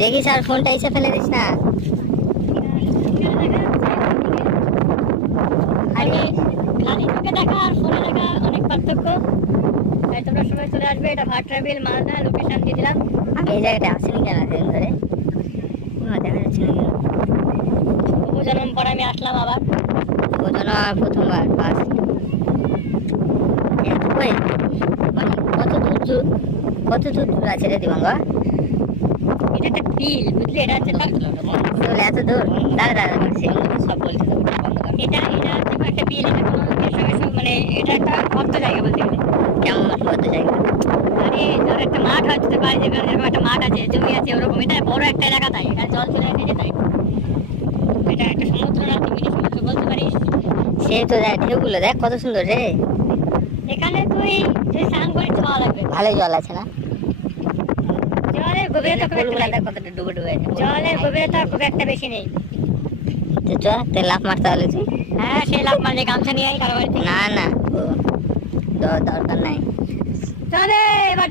দেখিস আর ফোনটা এসে ফেলে দিস না। আরে খালি চোখে দেখা আর ফোনে দেখা অনেক পার্থক্য। তাই তোমরা সবাই চলে আসবে। এটা ভাটরাবিল মালদা, লোকেশন দিয়ে দিলাম। আমি এই জায়গাটা আসিনি কেন এতদিন ধরে, দেখা যাচ্ছে না কেন? বহু জন্ম পর আমি আসলাম আবার। ও জন্য প্রথমবার বাস মানে কত দূর দূর আছে রে দিবাঙ্গ? এটা একটা বিল, বুঝলি? এটা হচ্ছে এত দূর? দাঁড়া দাঁড়া সব বলছে তো বন্ধ কর। এটা হচ্ছে একটা বিল। এটা কোনো লোকের সঙ্গে মানে এটা একটা অর্থ জায়গা বলতে গেলে। কেমন কত জায়গা? আরে ধর একটা মাঠ হচ্ছে, তোর বাড়ি যেখানে যেরকম একটা মাঠ আছে, জমি আছে, ওরকম। এটা বড় একটা এলাকা, তাই এটা জল চলে এসেছে তাই। এটা একটা সমুদ্র না, তুই মিনি সমুদ্র বলতে পারিস। সে তো দেখ ঢেউগুলো দেখ কত সুন্দর রে। এখানে তুই স্নান করে খাওয়া লাগবে। ভালোই জল আছে না? জলের গভীরতা খুব একটা নেই। কতটা ডুবে ডুবে আছে। জলের গভীরতা খুব একটা বেশি নেই। তো চ লাফ মারতে হলে তুই। হ্যাঁ, সে লাভ মারলে গামছা নিয়ে আই কারো বাড়িতে। না না, দরকার নাই। চলে এবার